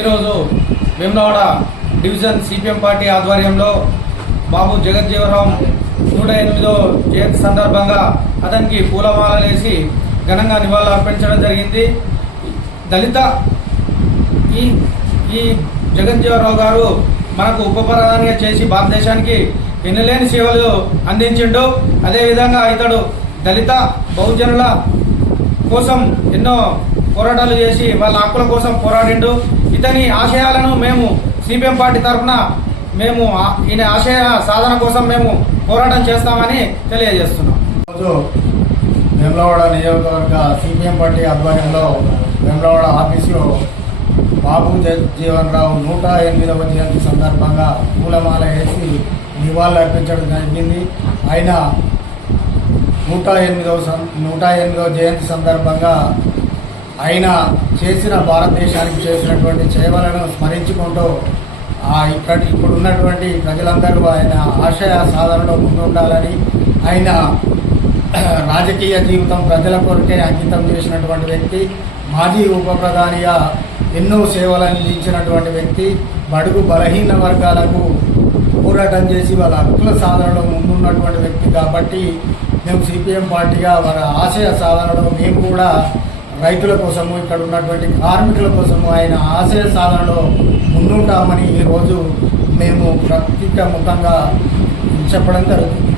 ఈరోజు Vemulawada division CPM party ఆధ్వర్యంలో బాబు జగజ్జీవరాం నూట ఎనిమిదో జయంతి సందర్భంగా అతనికి పూలమాలలు వేసి ఘనంగా నివాళులు అర్పించడం జరిగింది. దళిత ఈ ఈ జగజ్జీవరావు గారు మనకు ఉప ప్రధానిగా చేసి భారతదేశానికి ఎన్నలేని సేవలు అందించిండు. అదేవిధంగా ఇతడు దళిత బహుజనుల కోసం ఎన్నో పోరాటాలు చేసి వాళ్ళ హక్కుల కోసం పోరాడిండు. ఇతని ఆశయాలను మేము సిపిఎం పార్టీ తరఫున మేము ఈయన ఆశయ సాధన కోసం మేము పోరాటం చేస్తామని తెలియజేస్తున్నాం. రోజు వేములవాడ నియోజకవర్గ సిపిఎం పార్టీ ఆధ్వర్యంలో వేములవాడ ఆఫీసులో బాబు జీవన్ రావు నూట ఎనిమిదవ జయంతి సందర్భంగా పూలమాల వేసి నివాళులు అర్పించడం జరిగింది. ఆయన నూట ఎనిమిదవ సం- నూట ఎనిమిదవ జయంతి సందర్భంగా ఆయన చేసిన భారతదేశానికి చేసినటువంటి సేవలను స్మరించుకుంటూ ఇక్కడ ఇప్పుడు ఉన్నటువంటి ప్రజలందరూ ఆయన ఆశయ సాధనలో ముందుండాలని ఆయన రాజకీయ జీవితం ప్రజల కొరకే అంకితం చేసినటువంటి వ్యక్తి మాజీ ఉప ప్రధానిగా ఎన్నో సేవలు అందించినటువంటి వ్యక్తి బడుగు బలహీన వర్గాలకు పోరాటం చేసి వాళ్ళ హక్కుల సాధనలో ముందున్నటువంటి వ్యక్తి కాబట్టి మేము సిపిఎం పార్టీగా వారి ఆశయ సాధనలో మేము కూడా రైతుల కోసము ఇక్కడ ఉన్నటువంటి కార్మికుల కోసము ఆయన ఆశయ సాధనలో ముందుంటామని ఈరోజు మేము ప్రత్యేక ముఖంగా చెప్పడం జరుగుతుంది.